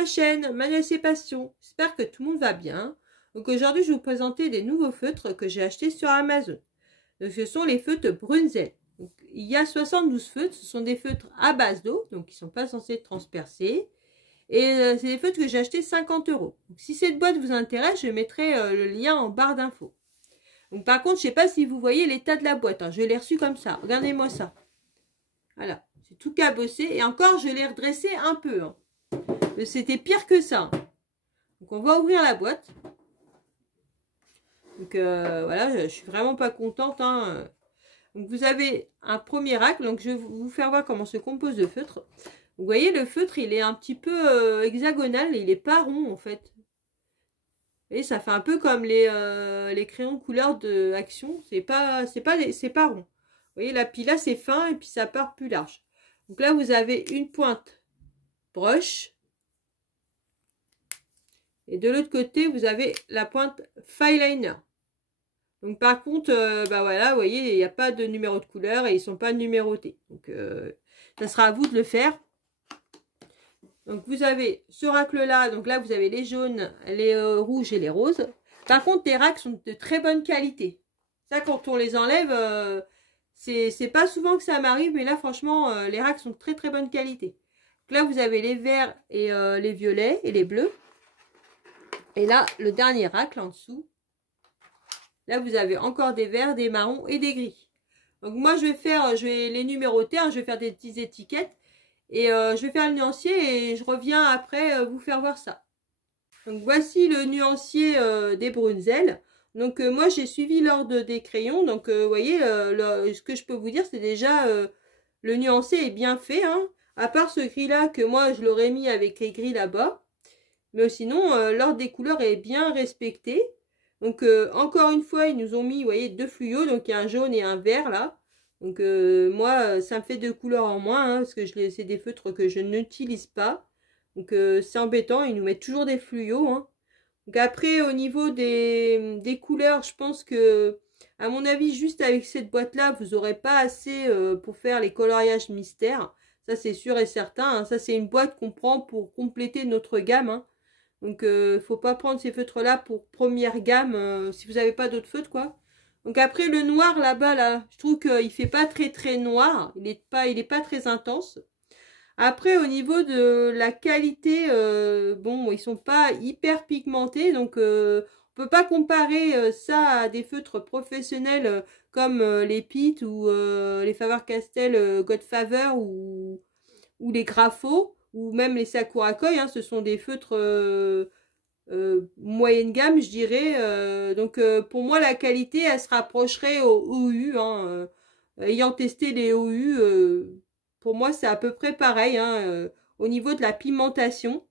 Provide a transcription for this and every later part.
ma chaîne Manesse et Passion. J'espère que tout le monde va bien. Donc aujourd'hui, je vais vous présenter des nouveaux feutres que j'ai achetés sur Amazon. Donc, ce sont les feutres Brunzel. Donc, il y a 72 feutres. Ce sont des feutres à base d'eau, donc ils ne sont pas censés transpercer. Et c'est des feutres que j'ai achetés 50 €. Donc, si cette boîte vous intéresse, je mettrai le lien en barre d'infos. Donc par contre, je ne sais pas si vous voyez l'état de la boîte. Hein. Je l'ai reçue comme ça. Regardez-moi ça. Voilà. C'est tout cabossé. Et encore, je l'ai redressé un peu. Hein. C'était pire que ça. Donc on va ouvrir la boîte. Donc voilà, je suis vraiment pas contente. Hein. Donc vous avez un premier rack. Donc je vais vous faire voir comment se compose le feutre. Vous voyez, le feutre, il est un petit peu hexagonal. Il n'est pas rond en fait. Et ça fait un peu comme les crayons de couleur de Action. C'est pas rond. Vous voyez, là, puis là, c'est fin et puis ça part plus large. Donc là, vous avez une pointe brush. Et de l'autre côté, vous avez la pointe fineliner. Donc par contre, bah voilà, vous voyez, il n'y a pas de numéro de couleur et ils ne sont pas numérotés. Donc ça sera à vous de le faire. Donc vous avez ce racle là, donc là vous avez les jaunes, les rouges et les roses. Par contre les racks sont de très bonne qualité. Ça quand on les enlève, c'est pas souvent que ça m'arrive, mais là franchement les racks sont de très très bonne qualité. Donc là vous avez les verts et les violets et les bleus. Et là le dernier rack là en dessous. Là vous avez encore des verts, des marrons et des gris. Donc moi je vais les numéroter, hein, je vais faire des petites étiquettes. Et je vais faire le nuancier et je reviens après vous faire voir ça. Donc voici le nuancier des Brunzel. Donc moi j'ai suivi l'ordre des crayons. Donc vous voyez, ce que je peux vous dire c'est déjà le nuancier est bien fait. Hein, à part ce gris là que moi je l'aurais mis avec les gris là-bas. Mais sinon l'ordre des couleurs est bien respecté. Donc encore une fois ils nous ont mis, vous voyez, deux fluos. Donc il y a un jaune et un vert là. Donc moi, ça me fait deux couleurs en moins, hein, parce que c'est des feutres que je n'utilise pas. Donc c'est embêtant, ils nous mettent toujours des fluos. Hein. Donc après, au niveau des couleurs, je pense que, à mon avis, juste avec cette boîte-là, vous n'aurez pas assez pour faire les coloriages mystères. Ça, c'est sûr et certain. Hein. Ça, c'est une boîte qu'on prend pour compléter notre gamme. Hein. Donc faut pas prendre ces feutres-là pour première gamme, si vous n'avez pas d'autres feutres, quoi. Donc après le noir là-bas, là, je trouve qu'il fait pas très noir. Il est pas très intense. Après au niveau de la qualité, bon, ils sont pas hyper pigmentés. Donc on peut pas comparer ça à des feutres professionnels comme les Pitt ou les Faber-Castell Godfather ou les Grapho ou même les Sakura Koi. Hein, ce sont des feutres moyenne gamme, je dirais. Donc pour moi la qualité elle se rapprocherait au OU. Hein, ayant testé les OU, pour moi c'est à peu près pareil, hein, au niveau de la pigmentation.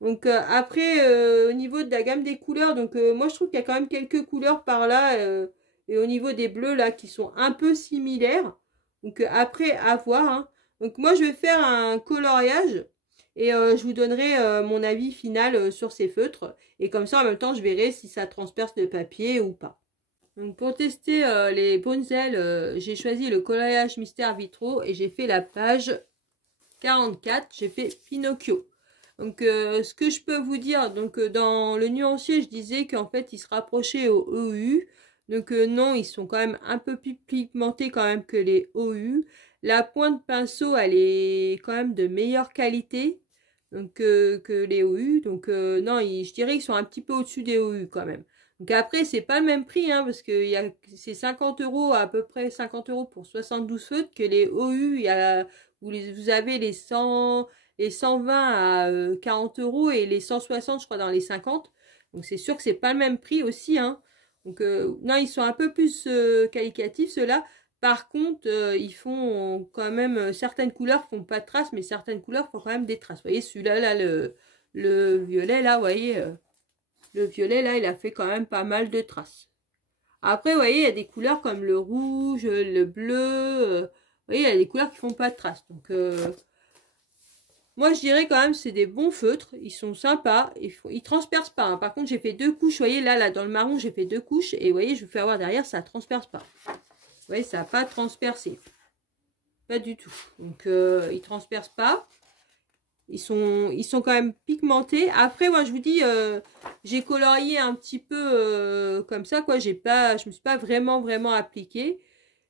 Donc après au niveau de la gamme des couleurs, donc moi je trouve qu'il y a quand même quelques couleurs par là et au niveau des bleus là qui sont un peu similaires. Donc après à voir. Hein. Donc moi je vais faire un coloriage. Et je vous donnerai mon avis final sur ces feutres. Et comme ça, en même temps, je verrai si ça transperce le papier ou pas. Donc pour tester les Brunzel, j'ai choisi le coloriage mystère vitraux. Et j'ai fait la page 44. J'ai fait Pinocchio. Donc ce que je peux vous dire, donc dans le nuancier, je disais qu'en fait, il se rapprochait au OU. Donc non, ils sont quand même un peu plus pigmentés quand même que les OU. La pointe pinceau, elle est quand même de meilleure qualité donc que les OU. Donc non, je dirais qu'ils sont un petit peu au-dessus des OU quand même. Donc après, c'est pas le même prix, hein, parce que c'est 50 €, à peu près 50 € pour 72 feutres, que les OU, vous avez les 120 à 40 € et les 160, je crois, dans les 50. Donc c'est sûr que c'est pas le même prix aussi, hein. Donc non, ils sont un peu plus qualitatifs, ceux-là. Par contre, ils font quand même, certaines couleurs font pas de traces, mais certaines couleurs font quand même des traces. Vous voyez, celui-là, là, le violet, là, vous voyez, le violet, là, il a fait quand même pas mal de traces. Après, vous voyez, il y a des couleurs comme le rouge, le bleu, vous voyez, il y a des couleurs qui font pas de traces. Donc, moi, je dirais quand même, c'est des bons feutres, ils sont sympas, ils transpercent pas. Hein. Par contre, j'ai fait deux couches, vous voyez, là, dans le marron, j'ai fait deux couches, et vous voyez, je vous fais voir derrière, ça transperce pas. Vous voyez, ça n'a pas transpercé. Pas du tout. Donc, il ne transperce pas. Ils sont quand même pigmentés. Après, moi, je vous dis, j'ai colorié un petit peu comme ça, quoi. Je me suis pas vraiment appliquée.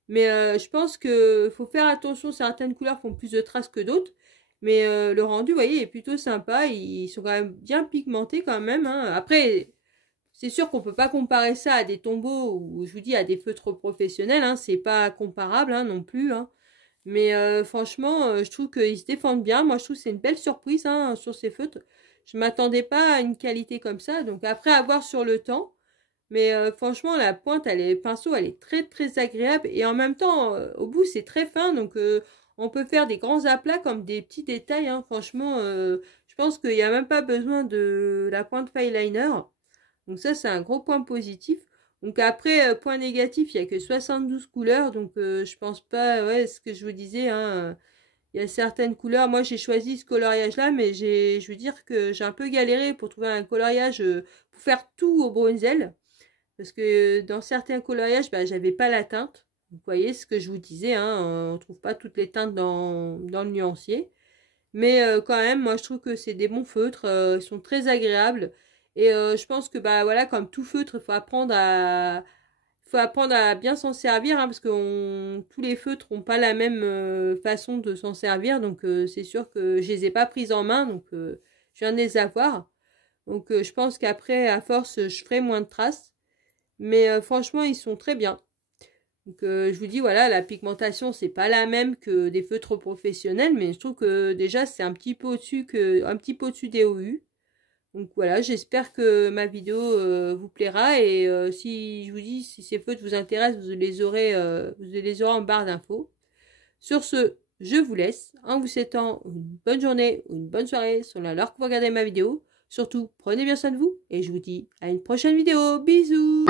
Mais je pense que faut faire attention. Certaines couleurs font plus de traces que d'autres. Mais le rendu, vous voyez, est plutôt sympa. Ils sont quand même bien pigmentés quand même, hein. Après, c'est sûr qu'on peut pas comparer ça à des tombeaux ou, je vous dis, à des feutres professionnels, hein. C'est pas comparable, hein, non plus, hein. Mais franchement, je trouve qu'ils se défendent bien. Moi, je trouve que c'est une belle surprise, hein, sur ces feutres. Je m'attendais pas à une qualité comme ça. Donc après, à voir sur le temps. Mais franchement, la pointe, pinceau, elle est très agréable. Et en même temps, au bout, c'est très fin. Donc on peut faire des grands aplats comme des petits détails, hein. Franchement, je pense qu'il n'y a même pas besoin de la pointe Fineliner. Donc ça, c'est un gros point positif. Donc après, point négatif, il n'y a que 72 couleurs. Donc je pense pas, ouais, ce que je vous disais, hein, il y a certaines couleurs. Moi, j'ai choisi ce coloriage-là, mais je veux dire que j'ai un peu galéré pour trouver un coloriage, pour faire tout au bronzel. Parce que dans certains coloriages, bah, j'avais pas la teinte. Vous voyez ce que je vous disais, hein, on ne trouve pas toutes les teintes dans le nuancier. Mais quand même, moi je trouve que c'est des bons feutres, ils sont très agréables. Et je pense que bah voilà, comme tout feutre, faut apprendre à bien s'en servir, hein, parce que tous les feutres n'ont pas la même façon de s'en servir. Donc c'est sûr que je les ai pas prises en main, donc je viens de les avoir. Donc je pense qu'après, à force, je ferai moins de traces. Mais franchement, ils sont très bien. Donc je vous dis, voilà, la pigmentation, c'est pas la même que des feutres professionnels, mais je trouve que déjà, c'est un petit peu au-dessus des OU. Donc voilà, j'espère que ma vidéo vous plaira. Et si je vous dis, si ces feutres vous intéressent, vous les aurez en barre d'infos. Sur ce, je vous laisse en vous souhaitant une bonne journée ou une bonne soirée selon l'heure que vous regardez ma vidéo. Surtout, prenez bien soin de vous et je vous dis à une prochaine vidéo. Bisous!